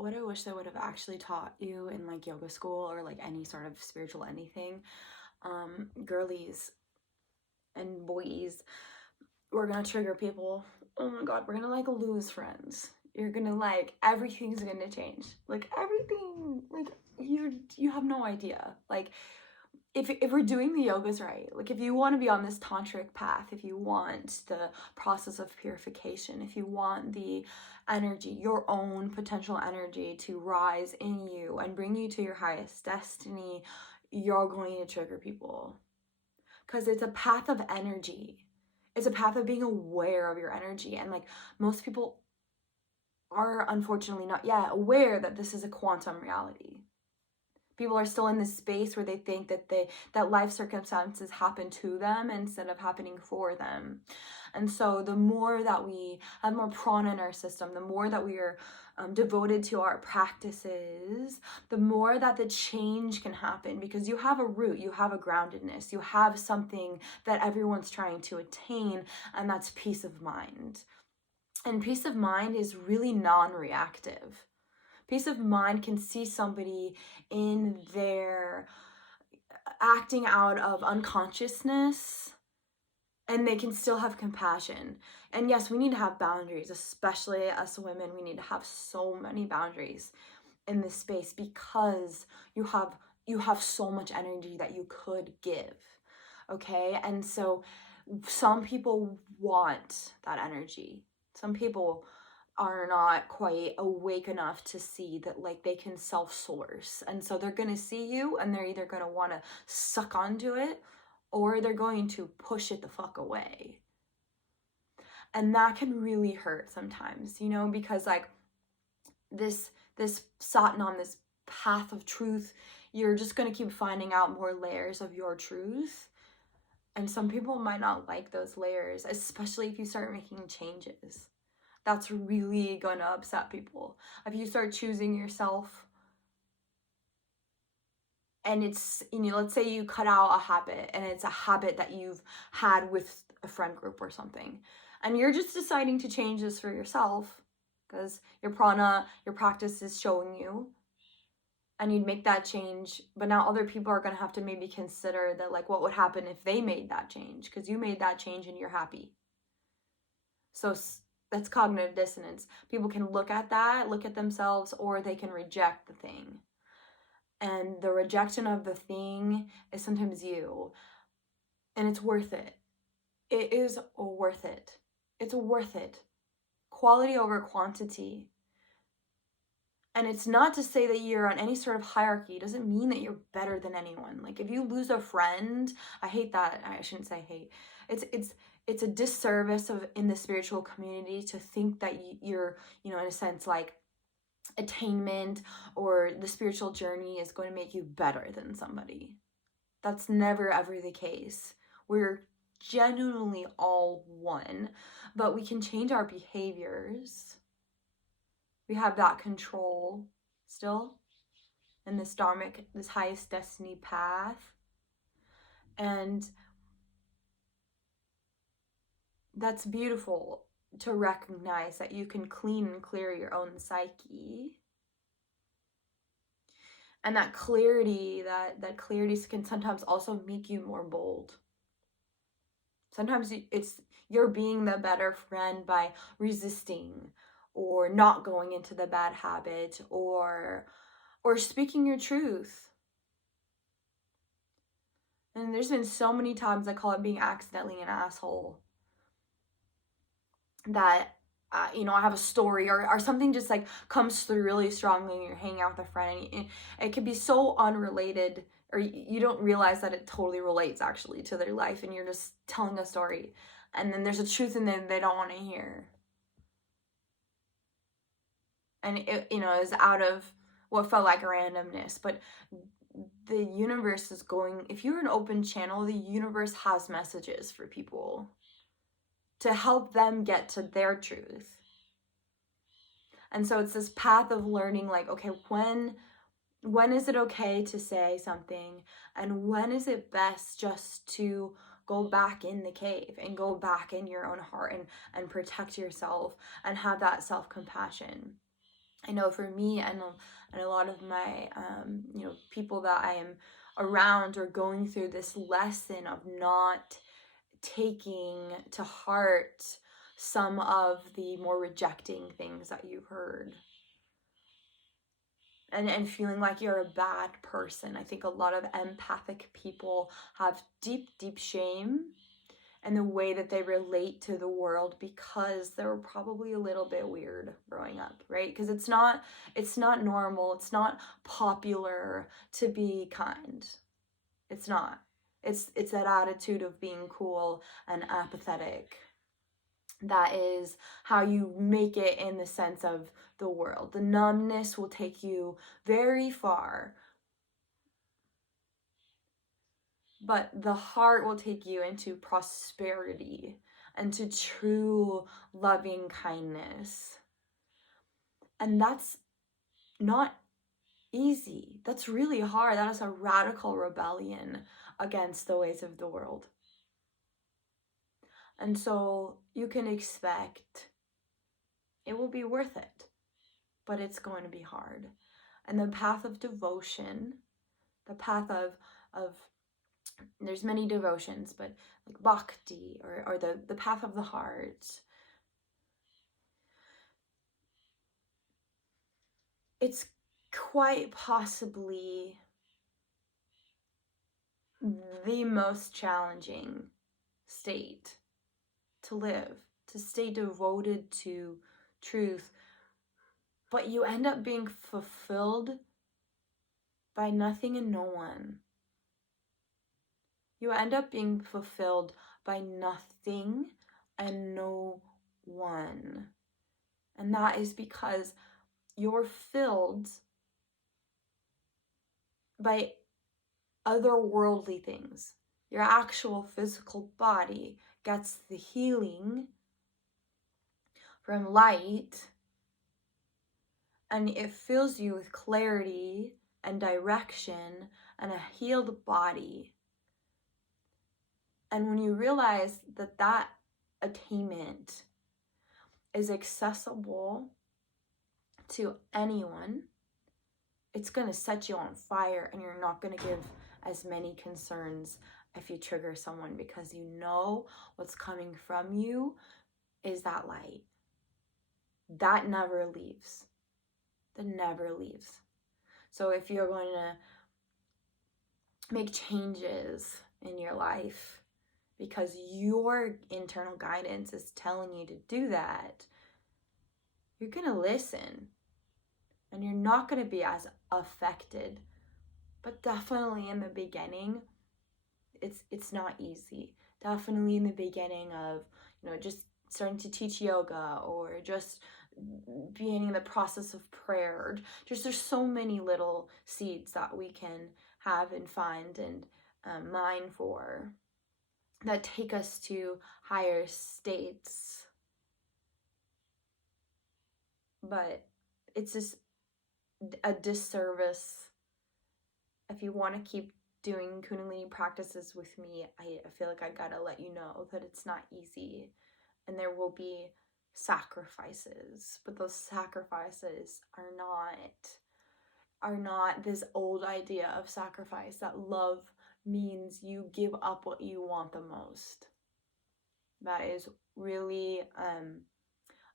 what I wish they would have actually taught you in like yoga school or like any sort of spiritual anything. Girlies and boys, we're gonna trigger people. Oh my god, we're gonna like lose friends. You're gonna like, everything's gonna change. Like everything, like you have no idea. Like if we're doing the yogas right, like if you want to be on this tantric path, if you want the process of purification, if you want the energy, your own potential energy to rise in you and bring you to your highest destiny, you're going to trigger people. Because it's a path of energy. It's a path of being aware of your energy. And like most people are unfortunately not yet aware that this is a quantum reality. People are still in this space where they think that life circumstances happen to them instead of happening for them. And so the more that we have more prana in our system, the more that we are devoted to our practices, the more that the change can happen, because you have a root, you have a groundedness, you have something that everyone's trying to attain, and that's peace of mind. And peace of mind is really non-reactive. Peace of mind can see somebody in their acting out of unconsciousness, and they can still have compassion. And yes, we need to have boundaries, especially as women. We need to have so many boundaries in this space, because you have so much energy that you could give. Okay? And so some people want that energy. Some people are not quite awake enough to see that like they can self-source, and so they're going to see you and they're either going to want to suck onto it or they're going to push it the fuck away. And that can really hurt sometimes, you know, because like this satin on this path of truth, you're just going to keep finding out more layers of your truth. And some people might not like those layers, especially if you start making changes. That's really gonna upset people. If you start choosing yourself and it's, you know, let's say you cut out a habit and it's a habit that you've had with a friend group or something, and you're just deciding to change this for yourself because your prana, your practice is showing you, and you'd make that change, but now other people are gonna have to maybe consider that, like, what would happen if they made that change, because you made that change and you're happy. So that's cognitive dissonance. People can look at that, look at themselves, or they can reject the thing. And the rejection of the thing is sometimes you. And it's worth it. It is worth it. It's worth it. Quality over quantity. And it's not to say that you're on any sort of hierarchy. It doesn't mean that you're better than anyone. Like if you lose a friend, I hate that. I shouldn't say hate. It's a disservice in the spiritual community to think that you're, you know, in a sense, like attainment or the spiritual journey is going to make you better than somebody. That's never ever the case. We're genuinely all one, but we can change our behaviors. We have that control still in this dharmic, this highest destiny path. And that's beautiful to recognize that you can clean and clear your own psyche. And that clarity can sometimes also make you more bold. Sometimes you're being the better friend by resisting or not going into the bad habit or speaking your truth. And there's been so many times, I call it being accidentally an asshole, that you know, I have a story or something just like comes through really strongly and you're hanging out with a friend, and it could be so unrelated, or you don't realize that it totally relates actually to their life, and you're just telling a story, and then there's a truth in there they don't want to hear. And it, you know, is out of what felt like randomness, but the universe is going, if you're an open channel, the universe has messages for people to help them get to their truth. And so it's this path of learning, like, okay, when is it okay to say something, and when is it best just to go back in the cave and go back in your own heart and protect yourself and have that self-compassion. I know for me and a lot of my, people that I am around are going through this lesson of not taking to heart some of the more rejecting things that you've heard, and feeling like you're a bad person. I think a lot of empathic people have deep shame and the way that they relate to the world because they were probably a little bit weird growing up, right? Because it's not normal, it's not popular to be kind. It's not. It's that attitude of being cool and apathetic that is how you make it in the sense of the world. The numbness will take you very far, but the heart will take you into prosperity and to true loving kindness. And that's not easy. That's really hard. That is a radical rebellion against the ways of the world. And so you can expect it will be worth it, but it's going to be hard. And the path of devotion, the path of there's many devotions, but like bhakti or the path of the heart, it's quite possibly the most challenging state to live, to stay devoted to truth, but you end up being fulfilled by nothing and no one. You end up being fulfilled by nothing and no one. And that is because you're filled by otherworldly things. Your actual physical body gets the healing from light, and it fills you with clarity and direction and a healed body. And when you realize that that attainment is accessible to anyone, it's going to set you on fire, and you're not going to give as many concerns if you trigger someone, because you know what's coming from you is that light. That never leaves. That never leaves. So if you're going to make changes in your life because your internal guidance is telling you to do that, you're going to listen. And you're not going to be as affected. But definitely in the beginning, it's not easy. Definitely in the beginning of, just starting to teach yoga or just being in the process of prayer. Just there's so many little seeds that we can have and find and mine for that take us to higher states. But it's just a disservice if you want to keep doing Kundalini practices with me. I feel like I gotta let you know that it's not easy, and there will be sacrifices, but those sacrifices are not this old idea of sacrifice that love means you give up what you want the most. That is really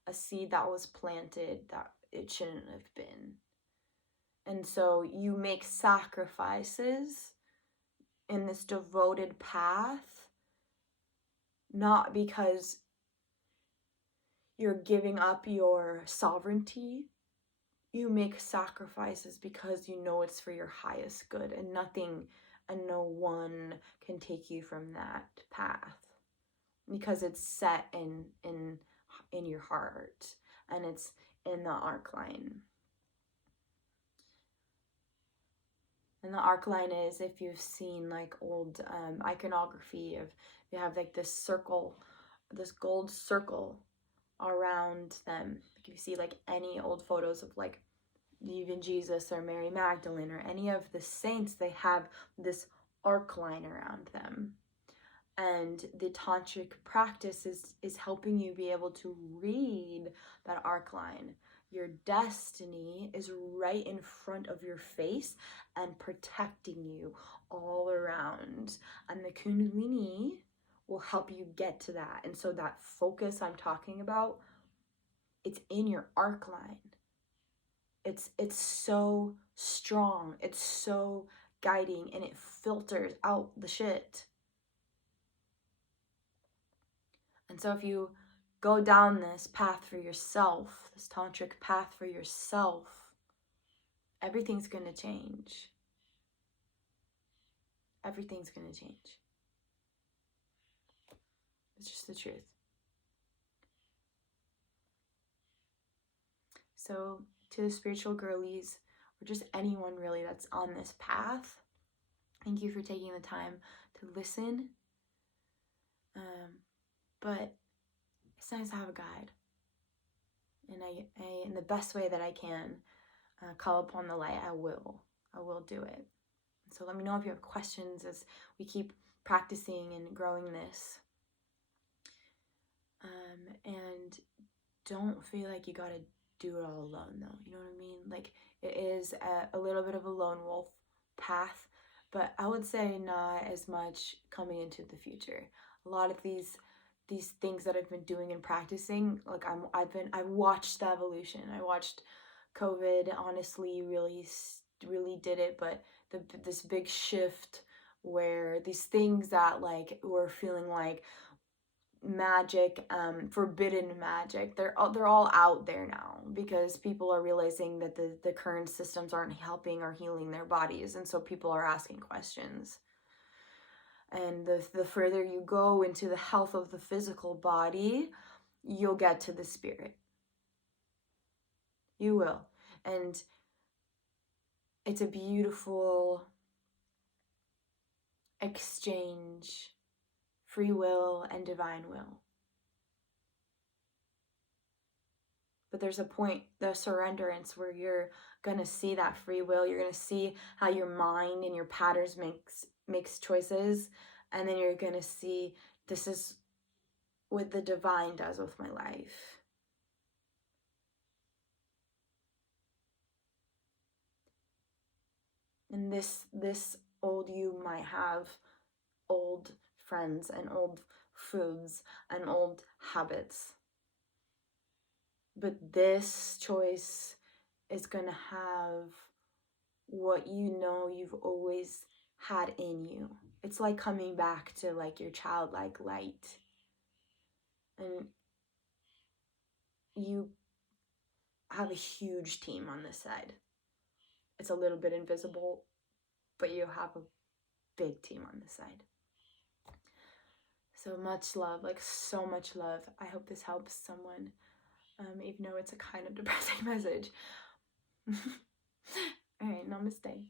a seed that was planted that it shouldn't have been. And so you make sacrifices in this devoted path, not because you're giving up your sovereignty. You make sacrifices because you know it's for your highest good, and nothing and no one can take you from that path, because it's set in your heart, and it's in the arc line. And the arc line is, if you've seen like old iconography of, you have like this circle, this gold circle around them. If you see like any old photos of like even Jesus or Mary Magdalene or any of the saints, they have this arc line around them. And the tantric practice is helping you be able to read that arc line. Your destiny is right in front of your face and protecting you all around. And the Kundalini will help you get to that. And so that focus I'm talking about, it's in your arc line. It's so strong. It's so guiding, and it filters out the shit. And so if you go down this path for yourself, this tantric path for yourself, everything's going to change. Everything's going to change. It's just the truth. So to the spiritual girlies, or just anyone really that's on this path, thank you for taking the time to listen. But it's nice to have a guide. And I in the best way that I can, call upon the light, I will do it. So let me know if you have questions as we keep practicing and growing this. And don't feel like you gotta do it all alone, though. You know what I mean? Like, it is a little bit of a lone wolf path, but I would say not as much coming into the future. A lot of these things that I've been doing and practicing, like I watched the evolution. I watched COVID, honestly, really did it, but this big shift where these things that like were feeling like magic, forbidden magic, they're all out there now, because people are realizing that the current systems aren't helping or healing their bodies, and so people are asking questions. And the further you go into the health of the physical body, you'll get to the spirit. You will. And it's a beautiful exchange, free will and divine will. But there's a point, the surrenderance, where you're going to see that free will. You're going to see how your mind and your patterns makes choices. And then you're going to see, this is what the divine does with my life. And this old you might have old friends and old foods and old habits. But this choice is going to have what you know you've always had in you. It's like coming back to like your childlike light. And you have a huge team on this side. It's a little bit invisible, but you have a big team on this side. So much love, like so much love. I hope this helps someone, even though it's a kind of depressing message. All right, namaste.